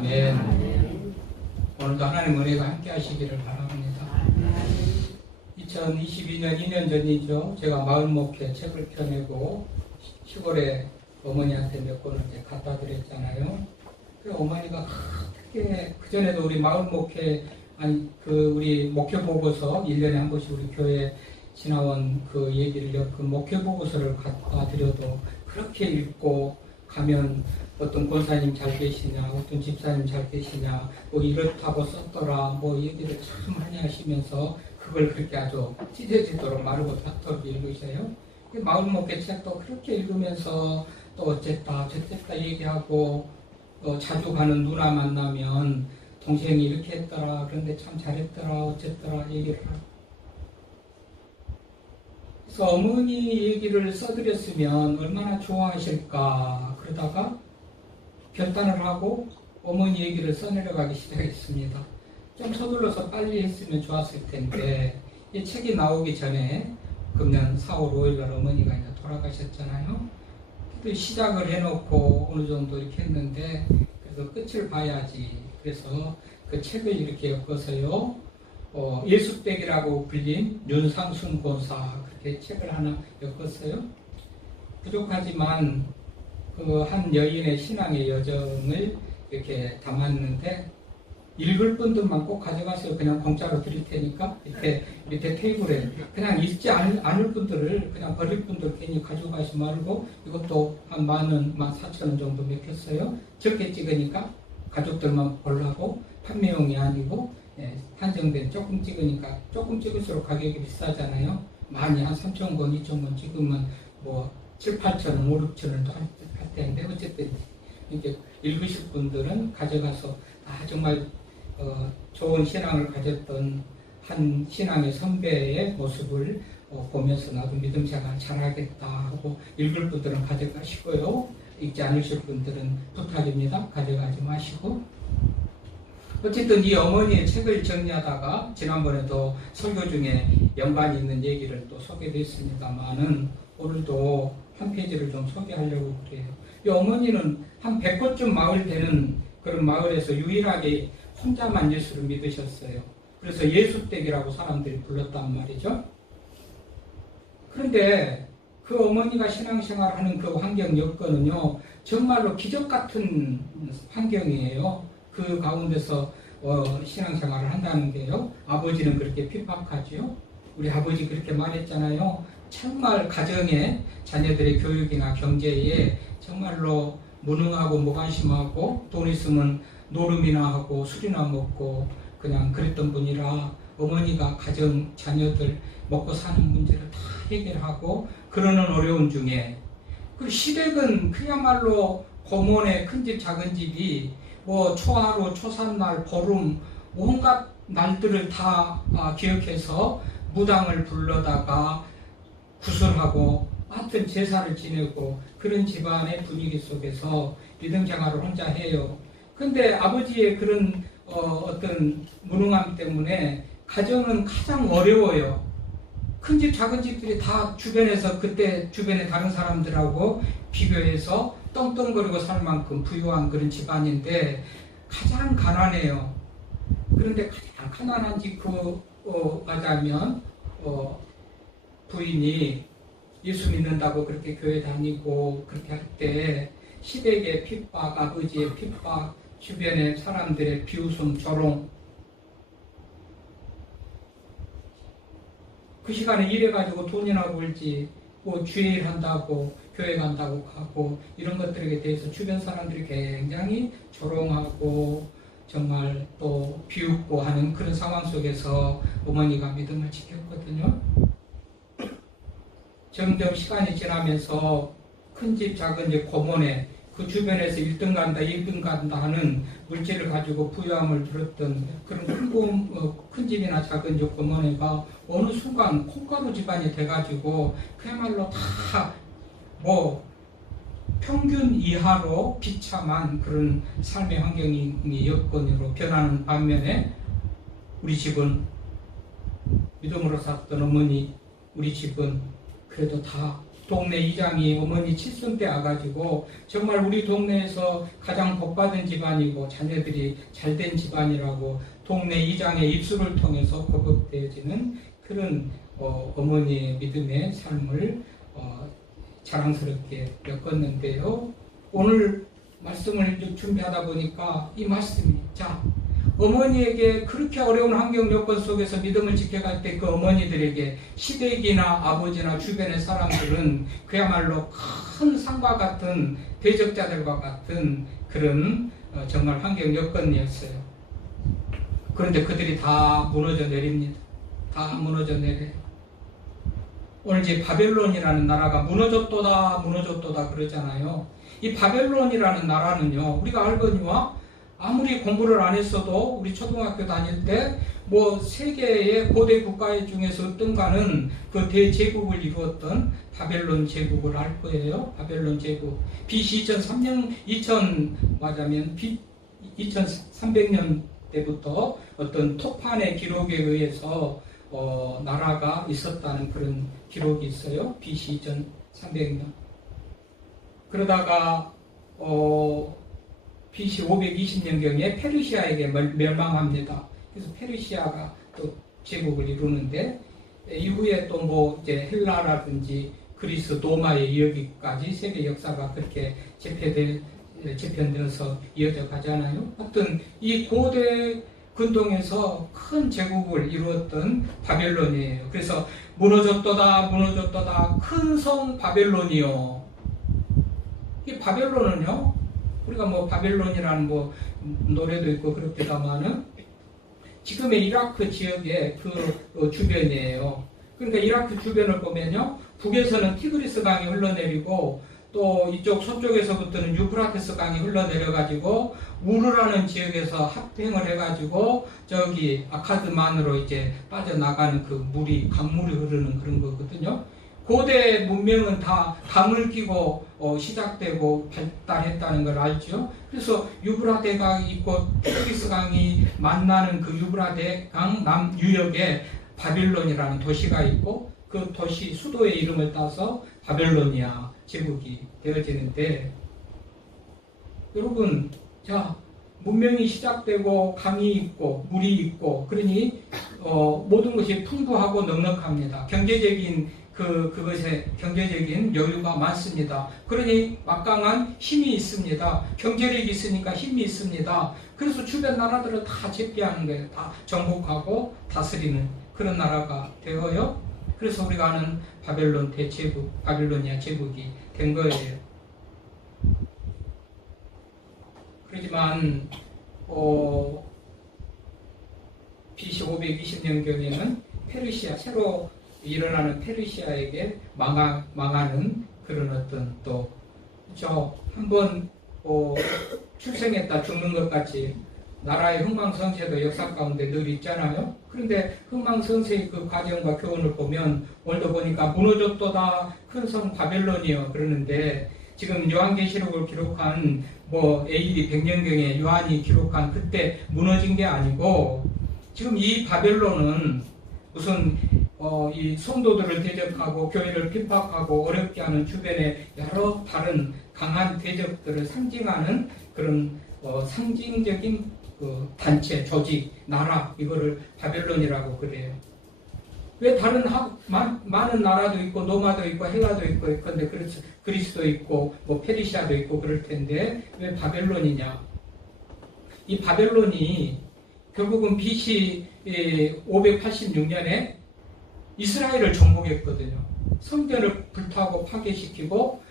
아멘. 오늘도 하나님 은혜가 함께 하시기를 바랍니다. 2022년 2년 전이죠. 제가 마을 목회 책을 펴내고 시골에 어머니한테 몇 권을 이제 갖다 드렸잖아요. 그 어머니가 특히 그전에도 우리 마을 목회 우리 목회 보고서 1년에 한 번씩 우리 교회 지나온 그 얘기를 그 목회 보고서를 갖다 드려도 그렇게 읽고 가면 어떤 권사님 잘 계시냐, 어떤 집사님 잘 계시냐, 뭐 이렇다고 썼더라, 뭐 얘기를 참 많이 하시면서 그걸 그렇게 아주 찢어지도록 마르고 닿도록 읽으세요. 마을 목회 책도 그렇게 읽으면서 또 어쨌다 저쨌다 얘기하고 또 자주 가는 누나 만나면 동생이 이렇게 했더라, 그런데 참 잘했더라, 어쨌더라 얘기를 하고. 그래서 어머니 얘기를 써드렸으면 얼마나 좋아하실까 그러다가 결단을 하고 어머니 얘기를 써내려가기 시작했습니다. 좀 서둘러서 빨리 했으면 좋았을 텐데 이 책이 나오기 전에 금년 4월 5일날 어머니가 이제 돌아가셨잖아요. 또 시작을 해놓고 어느 정도 이렇게 했는데 그래서 끝을 봐야지. 그래서 그 책을 이렇게 엮어서요. 예수백이라고 불린 윤상순 권사 그렇게 책을 하나 엮었어요. 부족하지만 그 한 여인의 신앙의 여정을 이렇게 담았는데 읽을 분들만 꼭 가져가세요. 그냥 공짜로 드릴 테니까 밑에 테이블에 그냥 읽지 않을 분들을 그냥 버릴 분들 괜히 가져가지 말고 이것도 한 14,000원 정도 맥혔어요. 적게 찍으니까 가족들만 보려고 판매용이 아니고 한정된 조금 찍으니까 조금 찍을수록 가격이 비싸잖아요. 많이 한 3,000권, 2,000권 찍으면 뭐 7,000, 8,000, 5, 6,000원도 할 텐데 어쨌든 이제 읽으실 분들은 가져가서 정말 좋은 신앙을 가졌던 한 신앙의 선배의 모습을 보면서 나도 믿음 생활 잘하겠다 하고 읽을 분들은 가져가시고요. 읽지 않으실 분들은 부탁입니다. 가져가지 마시고. 어쨌든 이 어머니의 책을 정리하다가 지난번에도 설교 중에 연관이 있는 얘기를 또 소개했습니다만은 오늘도 한 페이지를 좀 소개하려고 그래요. 이 어머니는 한 100곳쯤 마을 되는 그런 마을에서 유일하게 혼자만 예수를 믿으셨어요. 그래서 예수댁이라고 사람들이 불렀단 말이죠. 그런데 그 어머니가 신앙생활하는 그 환경 여건은요, 정말로 기적 같은 환경이에요. 그 가운데서 신앙생활을 한다는 게요. 아버지는 그렇게 핍박하죠. 우리 아버지 그렇게 말했잖아요. 정말 가정에 자녀들의 교육이나 경제에 정말로 무능하고 무관심하고 돈 있으면 노름이나 하고 술이나 먹고 그냥 그랬던 분이라 어머니가 가정 자녀들 먹고 사는 문제를 다 해결하고 그러는 어려움 중에 그 시댁은 그야말로 고모네 큰집 작은 집이 뭐 초하루 초산날 보름 온갖 날들을 다 기억해서 무당을 불러다가 구슬하고 하여튼 제사를 지내고 그런 집안의 분위기 속에서 믿음 생활을 혼자 해요. 근데 아버지의 그런 어떤 무능함 때문에 가정은 가장 어려워요. 큰 집 작은 집들이 다 주변에서 그때 주변의 다른 사람들하고 비교해서 떵떵거리고 살 만큼 부유한 그런 집안인데 가장 가난해요. 그런데 가장 가난한 집 가자면 부인이 예수 믿는다고 그렇게 교회 다니고 그렇게 할 때 시댁의 핍박, 아버지의 핍박, 주변의 사람들의 비웃음, 조롱 그 시간에 일해가지고 돈이나 벌지 뭐 주일 한다고 교회 간다고 가고 이런 것들에 대해서 주변 사람들이 굉장히 조롱하고 정말 또 비웃고 하는 그런 상황 속에서 어머니가 믿음을 지켰거든요. 점점 시간이 지나면서 큰 집 작은 집 고모네 그 주변에서 1등 간다 2등 간다 하는 물질을 가지고 부유함을 누렸던 그런 큰 집이나 작은 집 고모네가 어느 순간 콩가루 집안이 돼가지고 그야말로 다 뭐 평균 이하로 비참한 그런 삶의 환경이 여건으로 변하는 반면에 우리 집은 믿음으로 살았던 어머니 우리 집은 그래도 다 동네 이장이 어머니 칠순 때 와가지고 정말 우리 동네에서 가장 복받은 집안이고 자녀들이 잘된 집안이라고 동네 이장의 입술을 통해서 고백되어지는 그런 어머니의 믿음의 삶을 자랑스럽게 겪었는데요. 오늘 말씀을 준비하다 보니까 이 말씀이, 자, 어머니에게 그렇게 어려운 환경 여건 속에서 믿음을 지켜갈 때 그 어머니들에게 시댁이나 아버지나 주변의 사람들은 그야말로 큰 산과 같은 대적자들과 같은 그런 정말 환경 여건이었어요. 그런데 그들이 다 무너져 내립니다. 다 무너져 내려요. 오늘 이제 바벨론이라는 나라가 무너졌도다 그러잖아요. 이 바벨론이라는 나라는요, 우리가 알거니와 아무리 공부를 안 했어도 우리 초등학교 다닐 때 뭐 세계의 고대 국가 중에서 어떤가는 그 대제국을 이루었던 바벨론 제국을 알 거예요. 바벨론 제국. BC 2300년 때부터 어떤 토판의 기록에 의해서 나라가 있었다는 그런 기록이 있어요. BC 2300년. 그러다가 BC 520년경에 페르시아에게 멸망합니다. 그래서 페르시아가 또 제국을 이루는데 이후에 또 뭐 이제 헬라라든지 그리스, 로마에 이어기까지 세계 역사가 그렇게 재편되어서 이어져 가잖아요. 하여튼 이 고대 근동에서 큰 제국을 이루었던 바벨론이에요. 그래서 무너졌도다 큰 성 바벨론이요. 이 바벨론은요, 우리가 뭐 바벨론이라는 뭐 노래도 있고 그렇게다마는 지금의 이라크 지역의 그 주변이에요. 그러니까 이라크 주변을 보면요, 북에서는 티그리스 강이 흘러내리고 또 이쪽 서쪽에서부터는 유프라테스 강이 흘러내려가지고 우르라는 지역에서 합행을 해가지고 저기 아카드만으로 이제 빠져나가는 그 강물이 흐르는 그런 거거든요. 고대 문명은 다 강을 끼고 시작되고 발달했다는 걸 알죠. 그래서 유브라데가 있고 티그리스 강이 만나는 그 유브라데 강 남유역에 바빌론이라는 도시가 있고 그 도시 수도의 이름을 따서 바벨로니아 제국이 되어지는데, 여러분, 자, 문명이 시작되고 강이 있고 물이 있고 그러니 모든 것이 풍부하고 넉넉합니다. 그것에 경제적인 여유가 많습니다. 그러니 막강한 힘이 있습니다. 경제력이 있으니까 힘이 있습니다. 그래서 주변 나라들을 다 제패하는 거예요. 다 정복하고 다스리는 그런 나라가 되어요. 그래서 우리가 아는 바벨론 대제국, 바빌로니아 제국이 된 거예요. 그렇지만 BC 520년경에는 페르시아, 새로 일어나는 페르시아에게 망하는 그런 어떤 또 한번 출생했다 죽는 것 같이 나라의 흥망성쇠도 역사 가운데 늘 있잖아요. 그런데 흥망성쇠의 그 과정과 교훈을 보면 오늘도 보니까 무너졌도다 큰 성 바벨론이요 그러는데, 지금 요한계시록을 기록한 AD 100년경에 요한이 기록한 그때 무너진 게 아니고, 지금 이 바벨론은 무슨 이 성도들을 대적하고 교회를 핍박하고 어렵게 하는 주변의 여러 다른 강한 대적들을 상징하는 그런 상징적인 단체, 조직, 나라, 이거를 바벨론이라고 그래요. 왜 다른 많은 나라도 있고 노마도 있고 헬라도 있고 그런데 그리스도 있고 페르시아도 있고 그럴 텐데 왜 바벨론이냐? 이 바벨론이 결국은 BC 586년에 이스라엘을 정복했거든요. 성전을 불타고 파괴시키고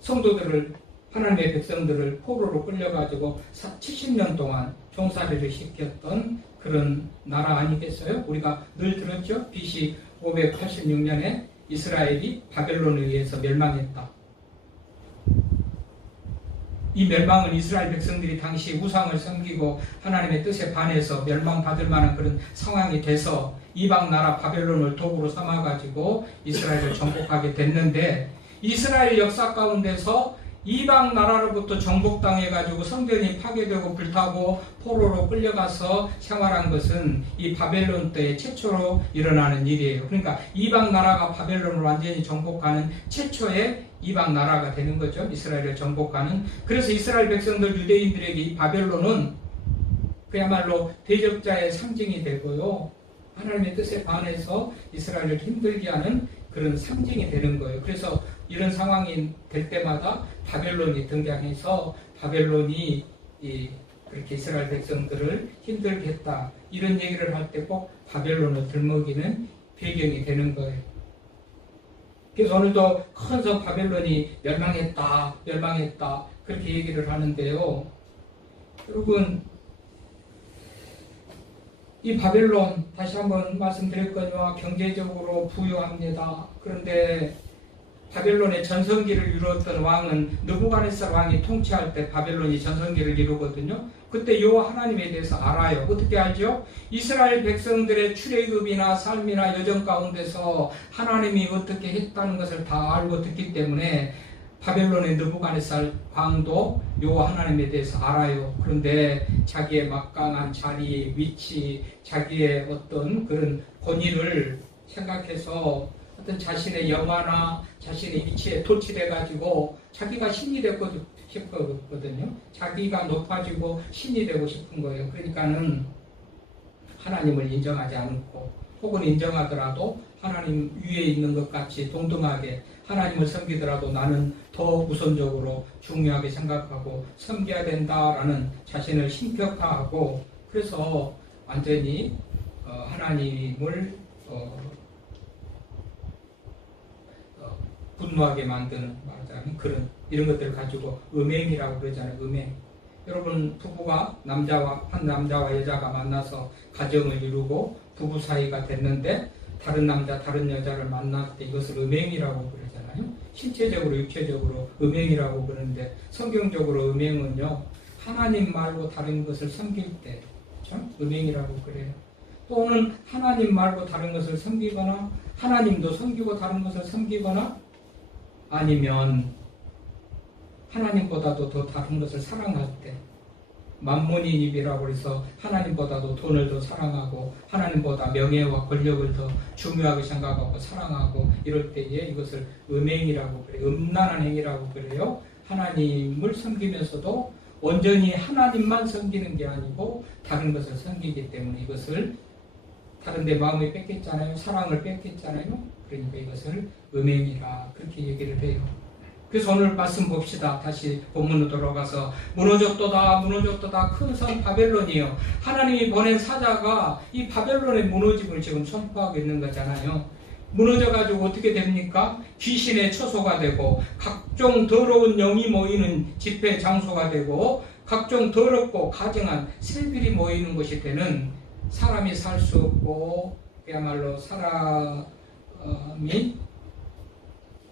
성도들을, 하나님의 백성들을 포로로 끌려가지고 70년 동안 종살이를 시켰던 그런 나라 아니겠어요? 우리가 늘 들었죠? BC 586년에 이스라엘이 바벨론에 의해서 멸망했다. 이 멸망은 이스라엘 백성들이 당시 우상을 섬기고 하나님의 뜻에 반해서 멸망받을 만한 그런 상황이 돼서 이방 나라 바벨론을 도구로 삼아가지고 이스라엘을 정복하게 됐는데, 이스라엘 역사 가운데서 이방 나라로부터 정복당해가지고 성전이 파괴되고 불타고 포로로 끌려가서 생활한 것은 이 바벨론 때 최초로 일어나는 일이에요. 그러니까 이방 나라가 바벨론을 완전히 정복하는 최초의 이방 나라가 되는 거죠. 이스라엘을 정복하는. 그래서 이스라엘 백성들, 유대인들에게 이 바벨론은 그야말로 대적자의 상징이 되고요. 하나님의 뜻에 반해서 이스라엘을 힘들게 하는 그런 상징이 되는 거예요. 그래서 이런 상황이 될 때마다 바벨론이 등장해서 바벨론이 그렇게 이스라엘 백성들을 힘들게 했다. 이런 얘기를 할 때 꼭 바벨론을 들먹이는 배경이 되는 거예요. 그래서 오늘도 큰 성 바벨론이 멸망했다, 멸망했다. 그렇게 얘기를 하는데요. 여러분, 이 바벨론, 다시 한번 말씀드렸거니와 경제적으로 부유합니다. 그런데 바벨론의 전성기를 이루었던 왕은 느부갓네살 왕이 통치할 때 바벨론이 전성기를 이루거든요. 그때 여호와 하나님에 대해서 알아요. 어떻게 알죠? 이스라엘 백성들의 출애굽이나 삶이나 여정 가운데서 하나님이 어떻게 했다는 것을 다 알고 듣기 때문에 바벨론의 느부갓네살 왕도 여호와 하나님에 대해서 알아요. 그런데 자기의 막강한 자리, 위치, 자기의 어떤 그런 권위를 생각해서 어떤 자신의 영화나 자신의 위치에 도취돼 가지고 자기가 신이 되고 싶거든요. 자기가 높아지고 신이 되고 싶은 거예요. 그러니까는 하나님을 인정하지 않고, 혹은 인정하더라도 하나님 위에 있는 것 같이 동등하게 하나님을 섬기더라도 나는 더 우선적으로 중요하게 생각하고 섬겨야 된다라는 자신을 신격화하고, 그래서 완전히 하나님을 분노하게 만드는, 말하자면 그런 이런 것들을 가지고 음행이라고 그러잖아요. 음행. 여러분, 부부가 한 남자와 여자가 만나서 가정을 이루고 부부 사이가 됐는데 다른 남자, 다른 여자를 만날 때 이것을 음행이라고 그러잖아요. 신체적으로, 육체적으로 음행이라고 그러는데 성경적으로 음행은요, 하나님 말고 다른 것을 섬길 때 음행이라고 그래요. 또는 하나님 말고 다른 것을 섬기거나 하나님도 섬기고 다른 것을 섬기거나 아니면 하나님보다도 더 다른 것을 사랑할 때, 만몬인입이라고 해서 하나님보다도 돈을 더 사랑하고 하나님보다 명예와 권력을 더 중요하게 생각하고 사랑하고 이럴 때에 이것을 음행이라고 그래요. 음란한 행위라고 그래요. 하나님을 섬기면서도 온전히 하나님만 섬기는 게 아니고 다른 것을 섬기기 때문에 이것을 다른 데 마음을 뺏겼잖아요. 사랑을 뺏겼잖아요. 그러니까 이것을 음행이라 그렇게 얘기를 해요. 그래서 오늘 말씀 봅시다. 다시 본문으로 돌아가서 무너졌도다 무너졌도다 큰 성 바벨론이요. 하나님이 보낸 사자가 이 바벨론의 무너짐을 지금 선포하고 있는 거잖아요. 무너져가지고 어떻게 됩니까? 귀신의 처소가 되고 각종 더러운 영이 모이는 집회 장소가 되고 각종 더럽고 가증한 새들이 모이는 곳이 되는, 사람이 살 수 없고 그야말로 사람이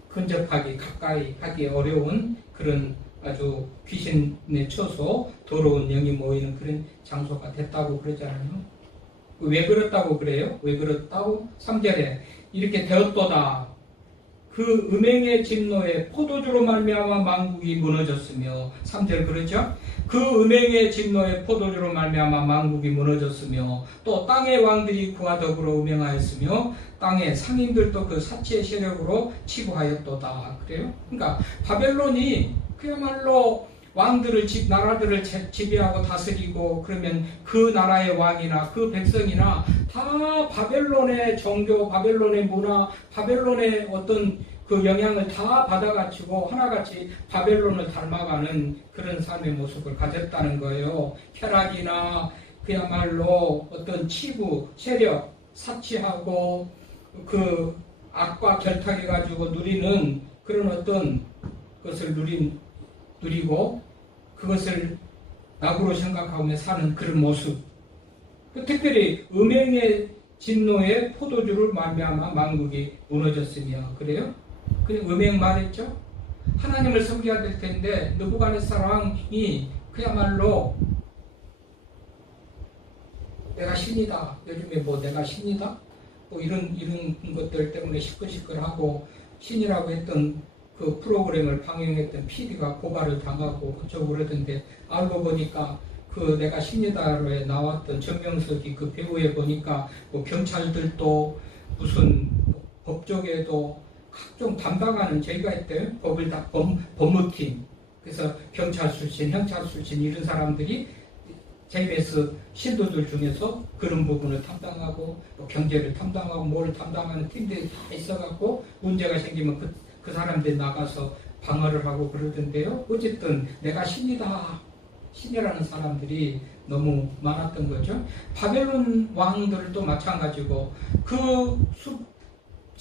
근접하기 가까이 하기 어려운 그런 아주 귀신의 처소, 더러운 영이 모이는 그런 장소가 됐다고 그러잖아요. 왜 그렇다고 그래요? 왜 그렇다고? 3절에 이렇게 되었도다. 그 음행의 진노에 포도주로 말미암아 만국이 무너졌으며, 3절 그렇죠? 그 음행의 진노에 포도주로 말미암아 만국이 무너졌으며 또 땅의 왕들이 그와 더불어 음행하였으며 땅의 상인들도 그 사치의 세력으로 치부하였도다. 그래요? 그러니까 바벨론이 그야말로 왕들을 나라들을 지배하고 다스리고, 그러면 그 나라의 왕이나 그 백성이나 다 바벨론의 종교, 바벨론의 문화, 바벨론의 어떤 그 영향을 다 받아가지고 하나같이 바벨론을 닮아가는 그런 삶의 모습을 가졌다는 거예요. 쾌락이나 그야말로 어떤 치부, 세력, 사치하고 그 악과 결탁해가지고 누리는 그런 어떤 것을 누리고 그것을 낙으로 생각하며 사는 그런 모습. 특별히 음행의 진노에 포도주를 말미암아 만국이 무너졌으며, 그래요? 그냥 음행 말했죠? 하나님을 섬겨야 될 텐데 느부갓네살 왕이 그야말로 내가 신이다, 요즘에 뭐 내가 신이다, 뭐 이런 것들 때문에 시끌시끌하고 신이라고 했던 그 프로그램을 방영했던 PD가 고발을 당하고 어쩌고 그러던데, 알고 보니까 그 내가 십니다로에 나왔던 정명석이 그 배우에 보니까 뭐 경찰들도 무슨 법조계도 각종 담당하는 저희가 했대요. 법을 다 법무팀. 그래서 경찰 출신, 형찰 출신 이런 사람들이 JBS 신도들 중에서 그런 부분을 담당하고 뭐 경제를 담당하고 뭐를 담당하는 팀들이 다 있어갖고 문제가 생기면 그 사람들이 나가서 방어를 하고 그러던데요. 어쨌든 내가 신이다. 신이라는 사람들이 너무 많았던 거죠. 바벨론 왕들도 마찬가지고 그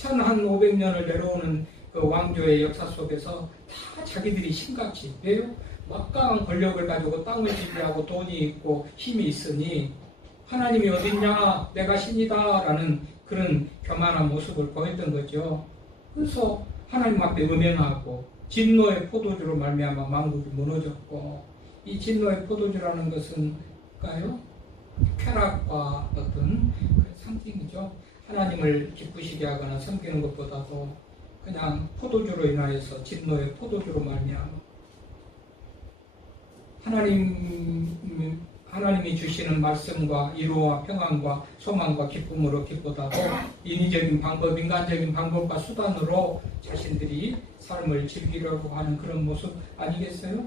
한 500년을 내려오는 그 왕조의 역사 속에서 다 자기들이 신같이, 왜요? 막강한 권력을 가지고 땅을 지배하고 돈이 있고 힘이 있으니 하나님이 어딨냐, 내가 신이다 라는 그런 교만한 모습을 보였던 거죠. 그래서 하나님 앞에 음행하고 진노의 포도주로 말미암아 만국이 무너졌고, 이 진노의 포도주라는 것은 까요? 쾌락과 어떤 상징이죠. 하나님을 기쁘시게 하거나 섬기는 것보다도 그냥 포도주로 인하여서 진노의 포도주로 말미암아 하나님이 주시는 말씀과 위로와 평안과 소망과 기쁨으로 기쁘다고 인위적인 방법, 인간적인 방법과 수단으로 자신들이 삶을 즐기려고 하는 그런 모습 아니겠어요?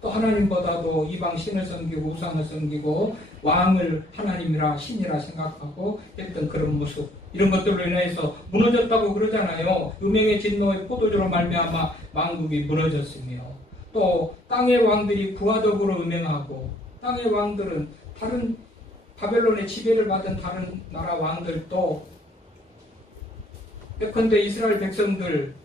또 하나님보다도 이방 신을 섬기고 우상을 섬기고 왕을 하나님이라 신이라 생각하고 했던 그런 모습, 이런 것들로 인해서 무너졌다고 그러잖아요. 음행의 진노의 포도주로 말미암아 만국이 무너졌으며, 또 땅의 왕들이 부하덕으로 음행하고, 땅의 왕들은 다른 바벨론의 지배를 받은 다른 나라 왕들도, 예컨대 이스라엘 백성들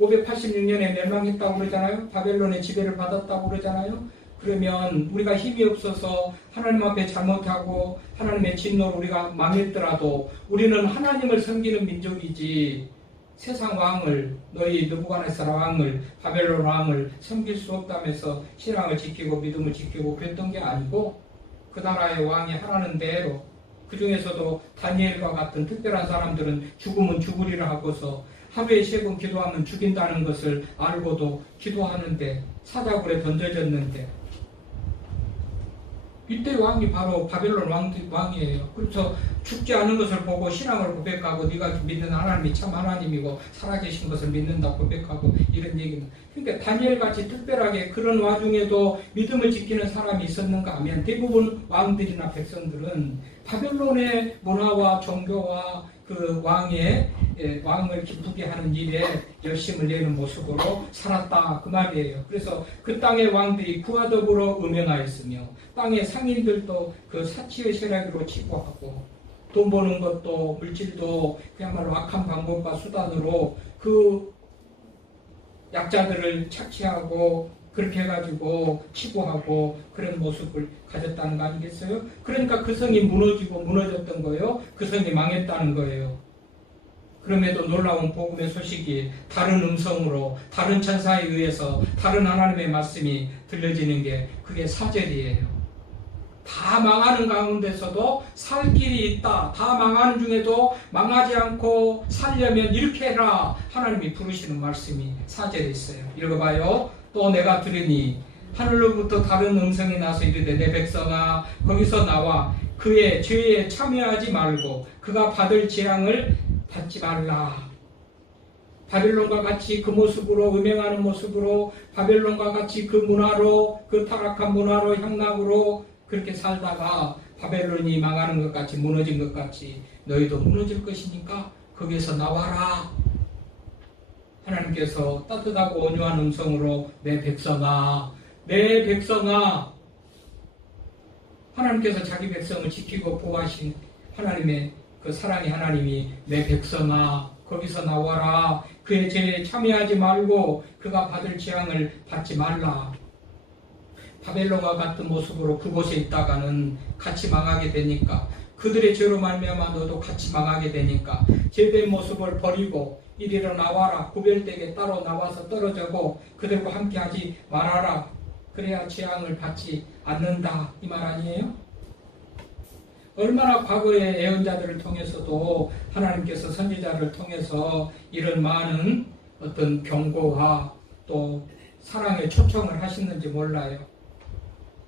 586년에 멸망했다고 그러잖아요. 바벨론의 지배를 받았다고 그러잖아요. 그러면 우리가 힘이 없어서 하나님 앞에 잘못하고 하나님의 진노로 우리가 망했더라도 우리는 하나님을 섬기는 민족이지, 세상 왕을, 너희 느부갓네살 왕을, 바벨론 왕을 섬길 수 없다면서 신앙을 지키고 믿음을 지키고 그랬던 게 아니고, 그 나라의 왕이 하라는 대로, 그 중에서도 다니엘과 같은 특별한 사람들은 죽으면 죽으리라 하고서 하루에 3번 기도하면 죽인다는 것을 알고도 기도하는데 사자굴에 던져졌는데, 이때 왕이 바로 바벨론 왕이에요. 그래서 죽지 않은 것을 보고 신앙을 고백하고 네가 믿는 하나님이 참 하나님이고 살아계신 것을 믿는다 고백하고 이런 얘기는, 그러니까 다니엘같이 특별하게 그런 와중에도 믿음을 지키는 사람이 있었는가 하면 대부분 왕들이나 백성들은 바벨론의 문화와 종교와 그 왕을 기쁘게 하는 일에 열심을 내는 모습으로 살았다 그 말이에요. 그래서 그 땅의 왕들이 부하덕으로 음행하였으며 땅의 상인들도 그 사치의 세력으로 치부하고 돈 버는 것도 물질도 그야말로 악한 방법과 수단으로 그 약자들을 착취하고 그렇게 해가지고 치부하고 그런 모습을 가졌다는 거 아니겠어요? 그러니까 그 성이 무너졌던 거예요. 그 성이 망했다는 거예요. 그럼에도 놀라운 복음의 소식이 다른 음성으로 다른 천사에 의해서 다른 하나님의 말씀이 들려지는 게 그게 사절이에요. 다 망하는 가운데서도 살 길이 있다. 다 망하는 중에도 망하지 않고 살려면 이렇게 해라. 하나님이 부르시는 말씀이 사절에 있어요. 읽어봐요. 또 내가 들으니 하늘로부터 다른 음성이 나서 이르되 내 백성아 거기서 나와 그의 죄에 참여하지 말고 그가 받을 재앙을 받지 말라. 바벨론과 같이 그 모습으로 음행하는 모습으로 바벨론과 같이 그 문화로 그 타락한 문화로 향락으로 그렇게 살다가 바벨론이 망하는 것 같이 무너진 것 같이 너희도 무너질 것이니까 거기에서 나와라. 하나님께서 따뜻하고 온유한 음성으로 내 백성아, 내 백성아, 하나님께서 자기 백성을 지키고 보호하신 하나님의 그 사랑의 하나님이 내 백성아 거기서 나와라. 그의 죄에 참여하지 말고 그가 받을 재앙을 받지 말라. 바벨론과 같은 모습으로 그곳에 있다가는 같이 망하게 되니까, 그들의 죄로 말미암아 너도 같이 망하게 되니까 죄된 모습을 버리고 이리로 나와라. 구별되게 따로 나와서 떨어져고 그들과 함께 하지 말아라. 그래야 재앙을 받지 않는다. 이 말 아니에요? 얼마나 과거의 예언자들을 통해서도 하나님께서 선지자를 통해서 이런 많은 어떤 경고와 또 사랑의 초청을 하시는지 몰라요.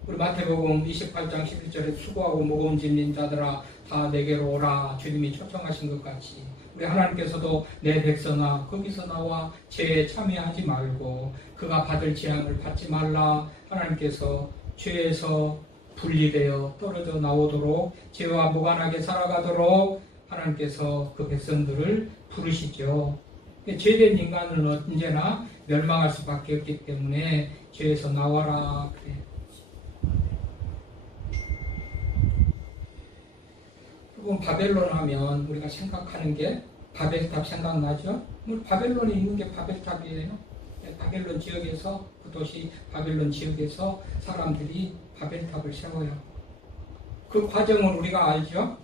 우리 마태복음 28장 11절에 수고하고 무거운 짐진 자들아 다 내게로 오라 주님이 초청하신 것 같이 우리 하나님께서도 내 백성아 거기서 나와 죄에 참여하지 말고 그가 받을 재앙을 받지 말라. 하나님께서 죄에서 분리되어 떨어져 나오도록 죄와 무관하게 살아가도록 하나님께서 그 백성들을 부르시죠. 죄된 인간은 언제나 멸망할 수밖에 없기 때문에 죄에서 나와라 그래요. 그럼 바벨론 하면 우리가 생각하는 게 바벨탑 생각나죠? 바벨론에 있는 게 바벨탑이에요. 바벨론 지역에서 그 도시 바벨론 지역에서 사람들이 바벨탑을 세워요. 그 과정을 우리가 알죠?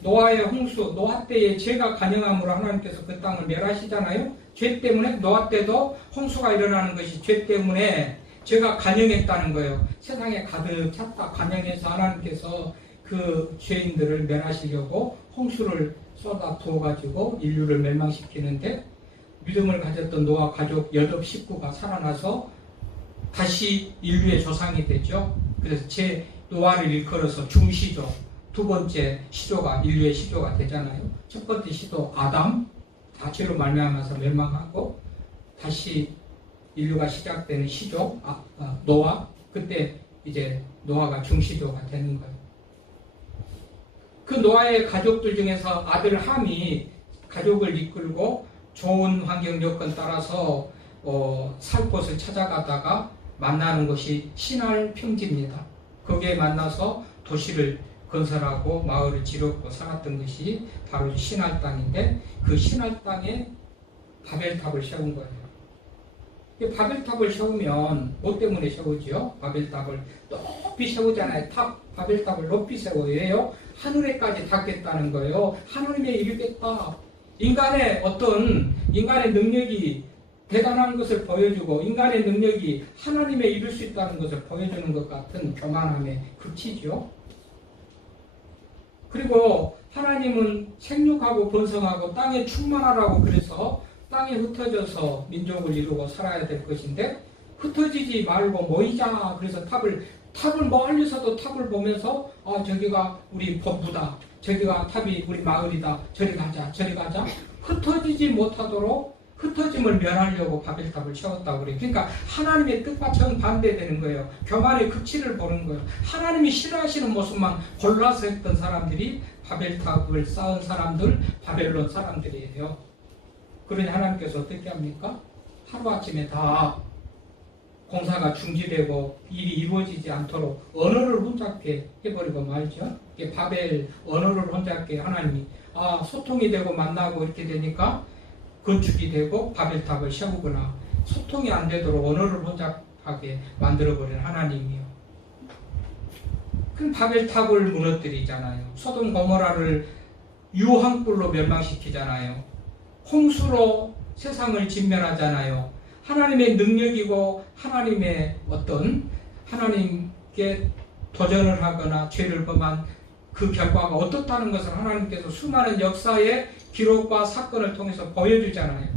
노아의 홍수, 노아 때에 죄가 간영함으로 하나님께서 그 땅을 멸하시잖아요. 죄 때문에 노아 때도 홍수가 일어나는 것이 죄 때문에 죄가 간영했다는 거예요. 세상에 가득 찼다 간영해서 하나님께서 그 죄인들을 멸하시려고 홍수를 쏟아 부어가지고 인류를 멸망시키는데 믿음을 가졌던 노아 가족 8 식구가 살아나서 다시 인류의 조상이 되죠. 그래서 노아를 일컬어서 중시조, 두 번째 시조가 인류의 시조가 되잖아요. 첫 번째 시조 아담, 다 죄로 말미암아서 멸망하고 다시 인류가 시작되는 시조 노아, 그때 이제 노아가 중시조가 되는 거예요. 그 노아의 가족들 중에서 아들 함이 가족을 이끌고 좋은 환경 여건 따라서 살 곳을 찾아가다가 만나는 것이 시날 평지입니다. 거기에 만나서 도시를 건설하고 마을을 지었고 살았던 것이 바로 시날 땅인데 그 시날 땅에 바벨탑을 세운 거예요. 바벨탑을 세우면 뭐 때문에 세우지요? 바벨탑을 높이 세우잖아요. 바벨탑을 높이 세워요. 왜요? 하늘에까지 닿겠다는 거예요. 하늘에 이르겠다. 인간의 능력이 대단한 것을 보여주고 인간의 능력이 하나님에 이룰 수 있다는 것을 보여주는 것 같은 교만함의 극치죠. 그리고 하나님은 생육하고 번성하고 땅에 충만하라고 그래서 땅에 흩어져서 민족을 이루고 살아야 될 것인데 흩어지지 말고 모이자. 그래서 탑을 멀리서도 탑을 보면서 저기가 우리 본부다. 저기가 탑이 우리 마을이다. 저리 가자. 흩어지지 못하도록 흩어짐을 면하려고 바벨탑을 세웠다고 그래요. 그러니까 하나님의 뜻과 정반대되는 거예요. 교만의 극치를 보는 거예요. 하나님이 싫어하시는 모습만 골라서 했던 사람들이 바벨탑을 쌓은 사람들, 바벨론 사람들이에요. 그러니 하나님께서 어떻게 합니까? 하루아침에 다 공사가 중지되고 일이 이루어지지 않도록 언어를 혼잡게 해버리고 말죠. 바벨 언어를 혼잡게 하나님이 소통이 되고 만나고 이렇게 되니까 건축이 되고 바벨탑을 세우거나 소통이 안 되도록 언어를 혼잡하게 만들어버린 하나님이요. 그럼 바벨탑을 무너뜨리잖아요. 소돔 고모라를 유황불로 멸망시키잖아요. 홍수로 세상을 진멸하잖아요. 하나님의 능력이고 하나님의 하나님께 도전을 하거나 죄를 범한 그 결과가 어떻다는 것을 하나님께서 수많은 역사의 기록과 사건을 통해서 보여주잖아요.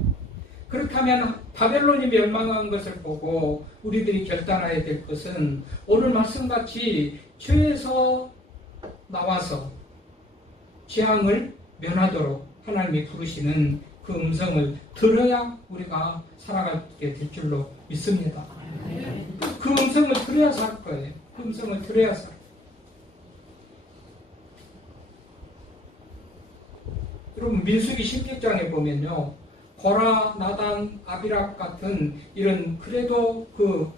그렇다면 바벨론이 멸망한 것을 보고 우리들이 결단해야 될 것은 오늘 말씀같이 죄에서 나와서 재앙을 면하도록 하나님이 부르시는 그 음성을 들어야 우리가 살아가게 될 줄로 믿습니다. 그 음성을 들어야 살 거예요. 그 음성을 들어야 살 거예요. 여러분 민수기 16장에 보면요. 고라, 나단, 아비랍 같은 이런 그래도 그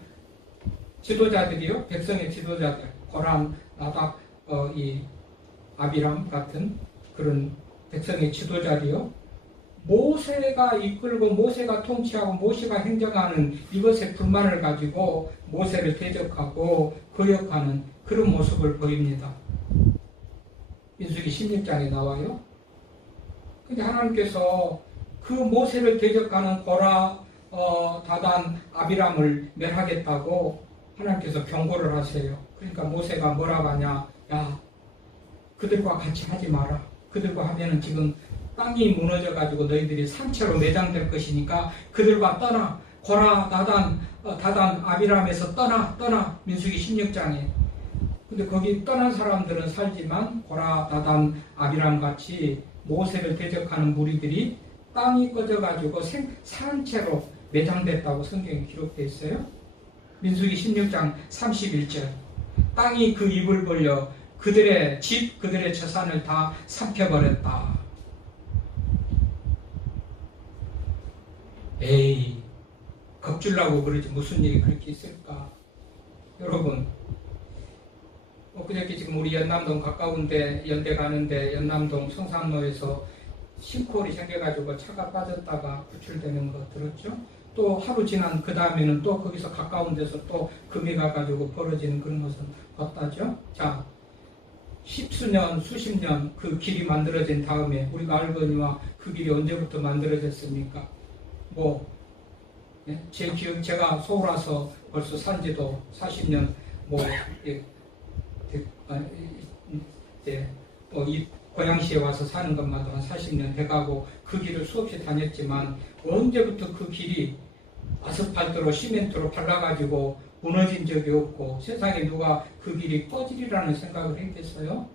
지도자들이요. 백성의 지도자들. 고라, 나답, 아비람 같은 그런 백성의 지도자들이요. 모세가 이끌고 모세가 통치하고 모세가 행정하는 이것에 불만을 가지고 모세를 대적하고 거역하는 그런 모습을 보입니다. 민수기 16장에 나와요. 근데 하나님께서 그 모세를 대적하는 고라, 다단, 아비람을 멸하겠다고 하나님께서 경고를 하세요. 그러니까 모세가 뭐라고 하냐? 야, 그들과 같이 하지 마라. 그들과 하면은 지금 땅이 무너져가지고 너희들이 산채로 매장될 것이니까 그들과 떠나. 고라, 다단, 아비람에서 떠나. 민수기 16장에. 근데 거기 떠난 사람들은 살지만 고라, 다단, 아비람 같이 모세를 대적하는 무리들이 땅이 꺼져가지고 산채로 매장됐다고 성경에 기록되어 있어요. 민수기 16장 31절. 땅이 그 입을 벌려 그들의 집, 그들의 재산을 다 삼켜버렸다. 에이, 겁주려고 그러지 무슨 일이 그렇게 있을까? 여러분, 그저께 지금 우리 연남동 가까운데 연대 가는데 연남동 성산로에서 싱크홀이 생겨가지고 차가 빠졌다가 구출되는 거 들었죠? 또 하루 지난 그 다음에는 또 거기서 가까운 데서 또 금이 가가지고 벌어지는 그런 것은 봤다죠? 자, 십수년, 수십 년 그 길이 만들어진 다음에 우리가 알거니와 그 길이 언제부터 만들어졌습니까? 제 기억, 제가 서울 와서 벌써 산지도 40년, 이 고양시에 와서 사는 것만도 한 40년 돼가고 그 길을 수없이 다녔지만 언제부터 그 길이 아스팔트로 시멘트로 발라가지고 무너진 적이 없고 세상에 누가 그 길이 꺼지리라는 생각을 했겠어요?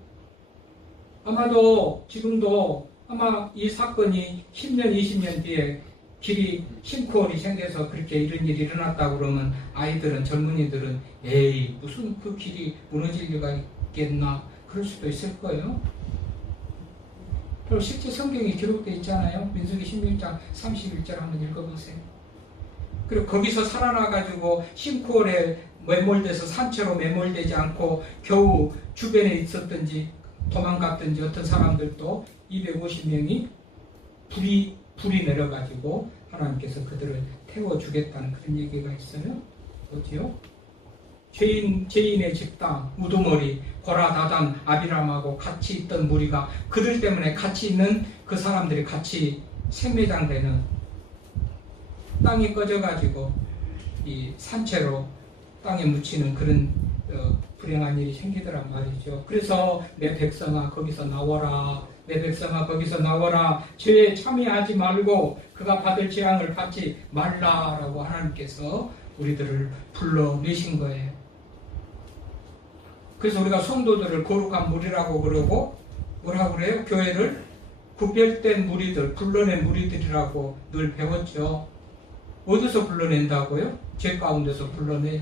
아마도 지금도 아마 이 사건이 10년, 20년 뒤에 길이 싱크홀이 생겨서 그렇게 이런 일이 일어났다고 그러면 아이들은, 젊은이들은 에이 무슨 그 길이 무너질 리가 있겠나 그럴 수도 있을 거예요. 그리고 실제 성경에 기록되어 있잖아요. 민수기 16장 31절 한번 읽어보세요. 그리고 거기서 살아나가지고 싱크홀에 매몰돼서 산채로 매몰되지 않고 겨우 주변에 있었든지 도망갔든지 어떤 사람들도 250명이 불이 내려가지고 하나님께서 그들을 태워주겠다는 그런 얘기가 있어요. 어디요? 죄인의 집당, 우두머리, 고라, 다단, 아비람하고 같이 있던 무리가 그들 때문에 같이 있는 그 사람들이 같이 생매장되는 땅이 꺼져가지고 이 산채로 땅에 묻히는 그런 불행한 일이 생기더란 말이죠. 그래서 내 백성아 거기서 나와라. 내 백성아 거기서 나와라. 죄에 참여하지 말고 그가 받을 재앙을 받지 말라라고 하나님께서 우리들을 불러내신 거예요. 그래서 우리가 성도들을 거룩한 무리라고 그러고 뭐라고 그래요? 교회를 구별된 무리들, 불러낸 무리들이라고 늘 배웠죠. 어디서 불러낸다고요? 죄 가운데서 불러내요.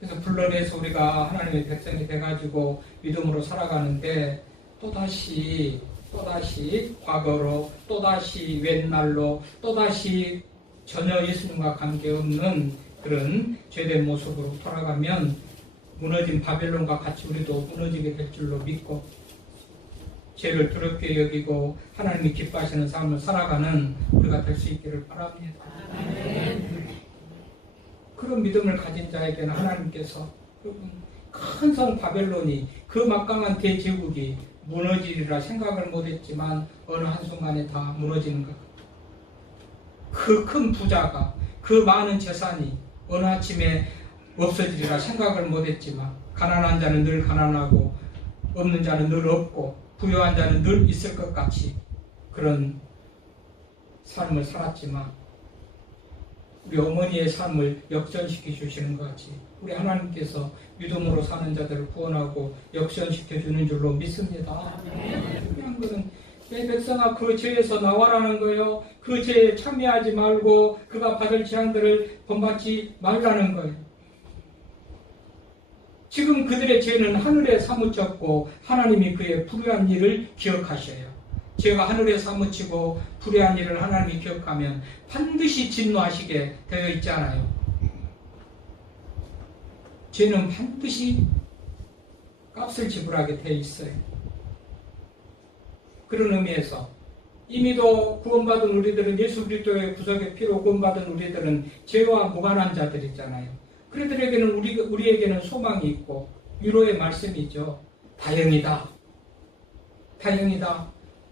그래서 불러내서 우리가 하나님의 백성이 돼가지고 믿음으로 살아가는데 또다시 과거로, 또다시 옛날로, 또다시 전혀 예수님과 관계없는 그런 죄된 모습으로 돌아가면 무너진 바벨론과 같이 우리도 무너지게 될 줄로 믿고 죄를 두렵게 여기고 하나님이 기뻐하시는 삶을 살아가는 우리가 될 수 있기를 바랍니다. 그런 믿음을 가진 자에게는 하나님께서 큰 성 바벨론이 그 막강한 대제국이 무너지리라 생각을 못했지만 어느 한순간에 다 무너지는 것. 그 큰 부자가 그 많은 재산이 어느 아침에 없어지리라 생각을 못했지만 가난한 자는 늘 가난하고 없는 자는 늘 없고 부유한 자는 늘 있을 것 같이 그런 삶을 살았지만 우리 어머니의 삶을 역전시켜 주시는 것 같이 우리 하나님께서 믿음으로 사는 자들을 구원하고 역전시켜 주는 줄로 믿습니다. 중요한 것은 내 백성아 그 죄에서 나와라는 거예요. 그 죄에 참여하지 말고 그가 받을 재앙들을 본받지 말라는 거예요. 지금 그들의 죄는 하늘에 사무쳤고 하나님이 그의 불의한 일을 기억하셔요. 죄가 하늘에 사무치고 불의한 일을 하나님이 기억하면 반드시 진노하시게 되어 있잖아요. 죄는 반드시 값을 지불하게 되어 있어요. 그런 의미에서 이미도 구원받은 우리들은 예수 그리스도의 구속의 피로 구원받은 우리들은 죄와 무관한 자들이잖아요. 그들에게는 우리에게는 소망이 있고 위로의 말씀이죠. 다행이다.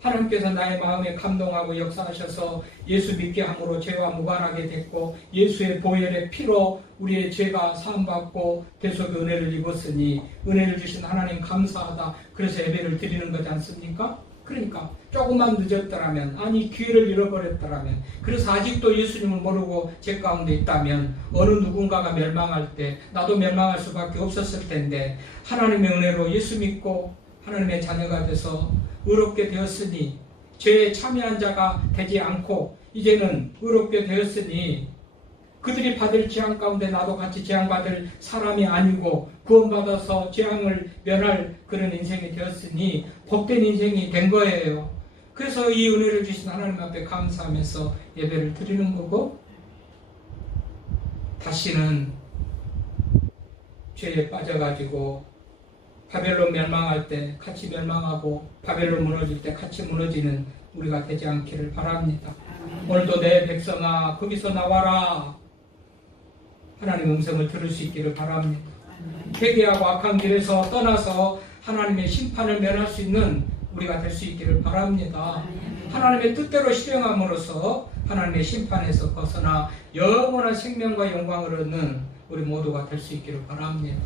하나님께서 나의 마음에 감동하고 역사하셔서 예수 믿게 함으로 죄와 무관하게 됐고 예수의 보혈의 피로 우리의 죄가 사함받고 대속의 은혜를 입었으니 은혜를 주신 하나님 감사하다. 그래서 예배를 드리는 거지 않습니까? 그러니까 조금만 늦었더라면, 아니 기회를 잃어버렸더라면, 그래서 아직도 예수님을 모르고 죄 가운데 있다면 어느 누군가가 멸망할 때 나도 멸망할 수밖에 없었을 텐데 하나님의 은혜로 예수 믿고 하나님의 자녀가 돼서 의롭게 되었으니, 죄에 참여한 자가 되지 않고 이제는 의롭게 되었으니 그들이 받을 재앙 가운데 나도 같이 재앙받을 사람이 아니고 구원받아서 재앙을 면할 그런 인생이 되었으니 복된 인생이 된 거예요. 그래서 이 은혜를 주신 하나님 앞에 감사하면서 예배를 드리는 거고, 다시는 죄에 빠져가지고 바벨론 멸망할 때 같이 멸망하고 바벨론 무너질 때 같이 무너지는 우리가 되지 않기를 바랍니다. 오늘도 내 백성아 거기서 나와라. 하나님 음성을 들을 수 있기를 바랍니다. 회개하고 악한 길에서 떠나서 하나님의 심판을 면할 수 있는 우리가 될 수 있기를 바랍니다. 하나님의 뜻대로 실행함으로써 하나님의 심판에서 벗어나 영원한 생명과 영광을 얻는 우리 모두가 될 수 있기를 바랍니다.